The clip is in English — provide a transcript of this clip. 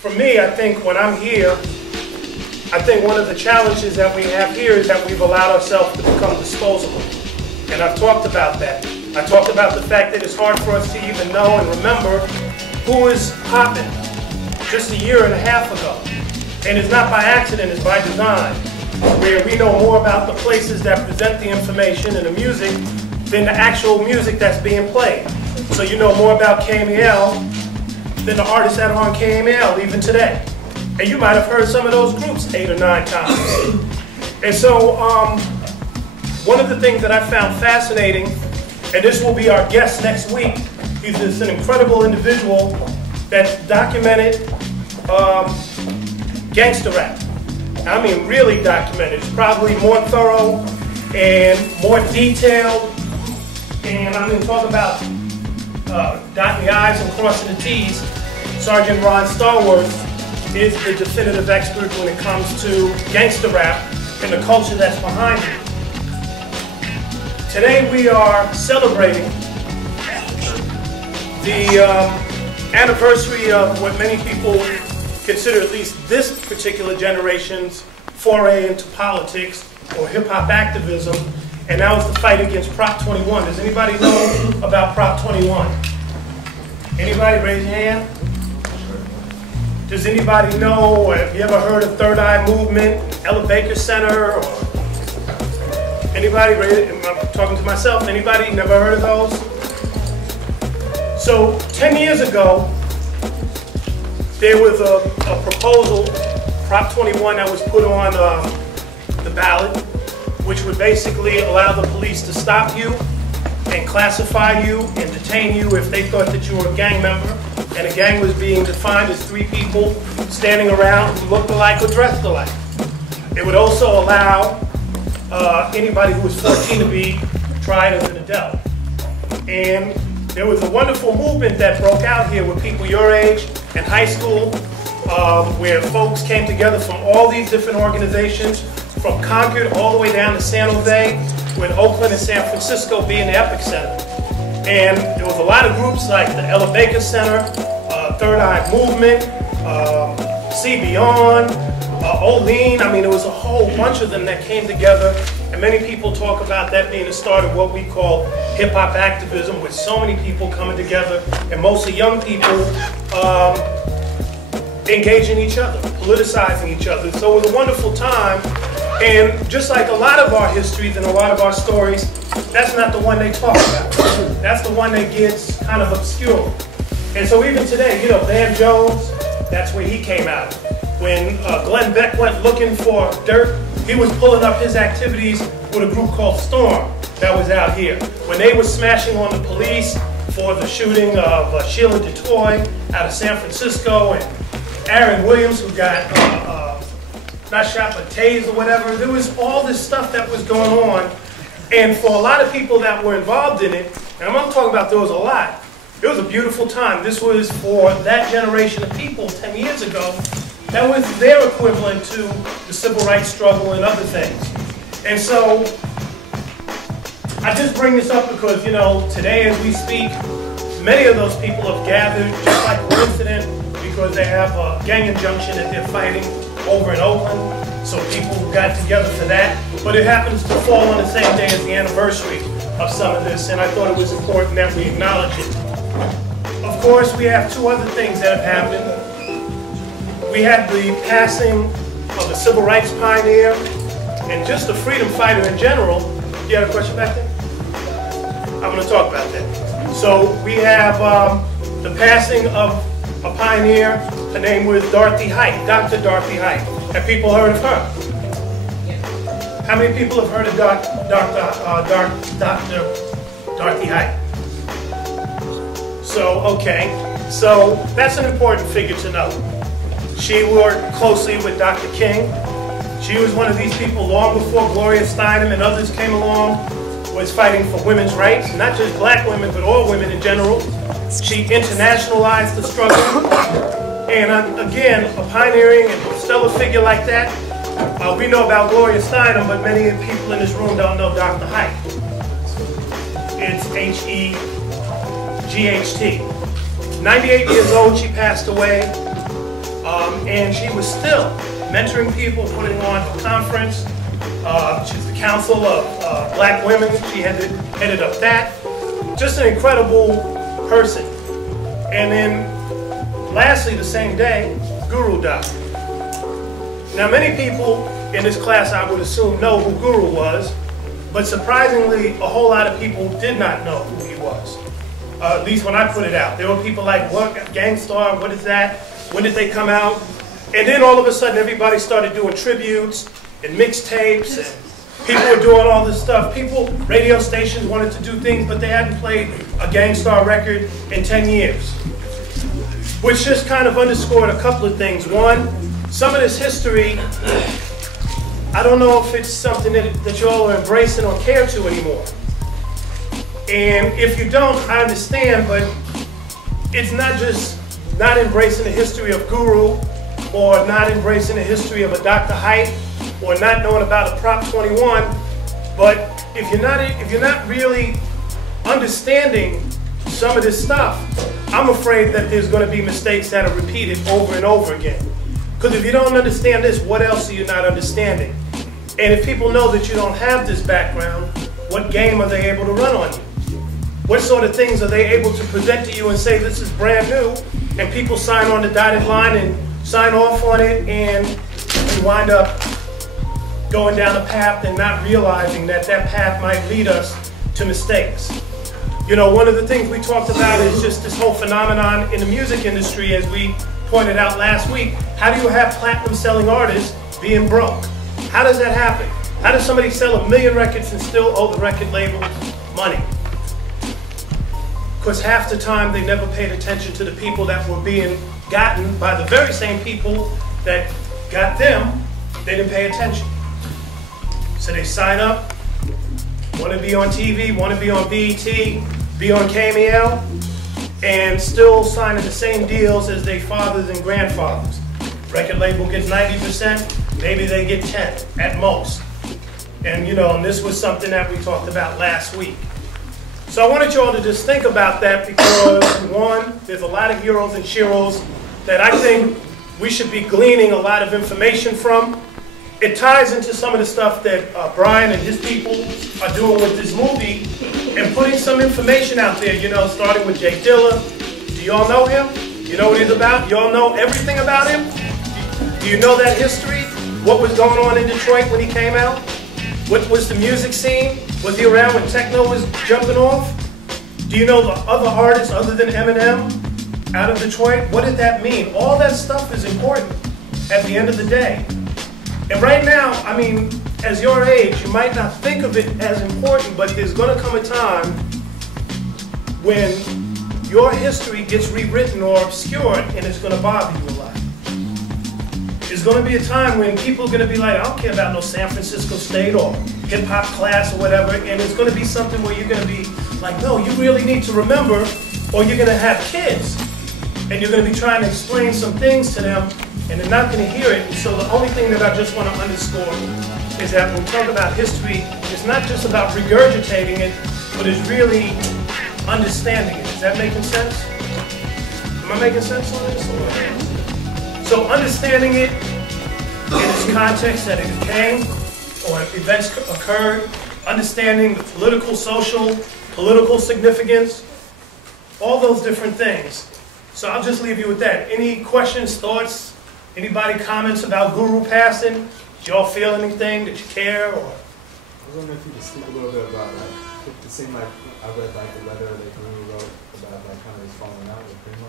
For me, I think when I'm here, I think one of the challenges that we have here is that we've allowed ourselves to become disposable. And I've talked about that. I talked about the fact that it's hard for us to even know and remember who is popping just a year and a half ago. And it's not by accident, it's by design, where we know more about the places that present the information and the music than the actual music that's being played. So you know more about KMEL than the artists that are on KMEL even today. And you might have heard some of those groups 8 or 9 times. And so one of the things that I found fascinating, and this will be our guest next week, he's just an incredible individual that documented gangster rap. I mean really documented. It's probably more thorough and more detailed. And I'm going to talk about dotting the I's and crossing the T's. Sergeant Ron Starworth is the definitive expert when it comes to gangster rap and the culture that's behind it. Today we are celebrating the anniversary of what many people consider, at least this particular generation's foray into politics or hip-hop activism, and that was the fight against Prop 21. Does anybody know about Prop 21? Anybody raise your hand? Does anybody know, or have you ever heard of Third Eye Movement, Ella Baker Center, or anybody, I'm talking to myself, anybody never heard of those? So 10 years ago, there was a proposal, Prop 21, that was put on the ballot, which would basically allow the police to stop you and classify you and detain you if they thought that you were a gang member. And a gang was being defined as 3 people standing around who looked alike or dressed alike. It would also allow anybody who was 14 to be tried as an adult. And there was a wonderful movement that broke out here with people your age in high school, where folks came together from all these different organizations, from Concord all the way down to San Jose, with Oakland and San Francisco being the epicenter. And there was a lot of groups like the Ella Baker Center, Third Eye Movement, See Beyond, Olean. I mean, there was a whole bunch of them that came together, and many people talk about that being the start of what we call hip-hop activism, with so many people coming together, and mostly young people engaging each other, politicizing each other. So it was a wonderful time, and just like a lot of our histories and a lot of our stories, that's not the one they talk about. That's the one that gets kind of obscure. And so even today, you know, Van Jones, that's where he came out. When Glenn Beck went looking for dirt, he was pulling up his activities with a group called Storm that was out here. When they were smashing on the police for the shooting of Sheila DeToy out of San Francisco, and Aaron Williams, who got not shot but tased or whatever, there was all this stuff that was going on. And for a lot of people that were involved in it, and I'm not talking about there was a lot, it was a beautiful time. This was for that generation of people 10 years ago. That was their equivalent to the civil rights struggle and other things. And so I just bring this up because, you know, today as we speak, many of those people have gathered, just like coincident, because they have a gang injunction that they're fighting over in Oakland. So people got together for that. But it happens to fall on the same day as the anniversary of some of this, and I thought it was important that we acknowledge it. Of course, we have 2 other things that have happened. We had the passing of the civil rights pioneer and just the freedom fighter in general. You had a question back there? I'm going to talk about that. So we have the passing of a pioneer. Her name was Dorothy Height, Dr. Dorothy Height. Have people heard of her? How many people have heard of Dr. Dorothy Height? So, okay. So that's an important figure to know. She worked closely with Dr. King. She was one of these people long before Gloria Steinem and others came along, was fighting for women's rights, not just black women, but all women in general. She internationalized the struggle. And again, a pioneering and stellar figure like that. We know about Gloria Steinem, but many people in this room don't know Dr. Height. It's H-E-G-H-T. 98 years old, she passed away. And she was still mentoring people, putting on a conference. She's the Council of Black Women. She headed up that. Just an incredible person. And then, lastly, the same day, Guru died. Now, many people in this class, I would assume, know who Guru was, but surprisingly, a whole lot of people did not know who he was. At least when I put it out. There were people like, what, Gangstarr, what is that? When did they come out? And then all of a sudden, everybody started doing tributes and mixtapes, and people were doing all this stuff. Radio stations wanted to do things, but they hadn't played a Gangstarr record in 10 years. Which just kind of underscored a couple of things. One, some of this history, I don't know if it's something that you all are embracing or care to anymore. And if you don't, I understand, but it's not just not embracing the history of Guru, or not embracing the history of a Dr. Height, or not knowing about a Prop 21, but if you're not really understanding some of this stuff, I'm afraid that there's going to be mistakes that are repeated over and over again. Because if you don't understand this, what else are you not understanding? And if people know that you don't have this background, what game are they able to run on you? What sort of things are they able to present to you and say this is brand new, and people sign on the dotted line and sign off on it, and we wind up going down a path and not realizing that that path might lead us to mistakes. You know, one of the things we talked about is just this whole phenomenon in the music industry, as we pointed out last week. How do you have platinum selling artists being broke? How does that happen? How does somebody sell 1 million records and still owe the record label money? Because half the time they never paid attention to the people that were being gotten by the very same people that got them. They didn't pay attention. So they sign up, want to be on TV, want to be on BET, be on KML, and still signing the same deals as their fathers and grandfathers. Record label gets 90%, maybe they get 10 at most. And you know, and this was something that we talked about last week. So I wanted you all to just think about that, because one, there's a lot of heroes and sheroes that I think we should be gleaning a lot of information from. It ties into some of the stuff that Brian and his people are doing with this movie, and putting some information out there, you know, starting with Jake Dilla. Do you all know him? You know what he's about? You all know everything about him? Do you know that history? What was going on in Detroit when he came out? What was the music scene? Was he around when techno was jumping off? Do you know the other artists other than Eminem out of Detroit? What did that mean? All that stuff is important at the end of the day. And right now, I mean, as your age, you might not think of it as important, but there's going to come a time when your history gets rewritten or obscured, and it's going to bother you a lot. There's going to be a time when people are going to be like, I don't care about no San Francisco State or hip-hop class or whatever, and it's going to be something where you're going to be like, no, you really need to remember, or you're going to have kids, and you're going to be trying to explain some things to them, and they're not going to hear it. And so the only thing that I just want to underscore is that when we talk about history, it's not just about regurgitating it, but it's really understanding it. Is that making sense? Am I making sense on this? So understanding it in its context that it came, or events occurred, understanding the political, social, political significance, all those different things. So I'll just leave you with that. Any questions, thoughts, anybody comments about Guru passing? Did y'all feel anything? Did you care? Or? I was wondering if you could speak a little bit about, like, it seemed like I read like the letter that Guru wrote about like kind of his falling out with Primo.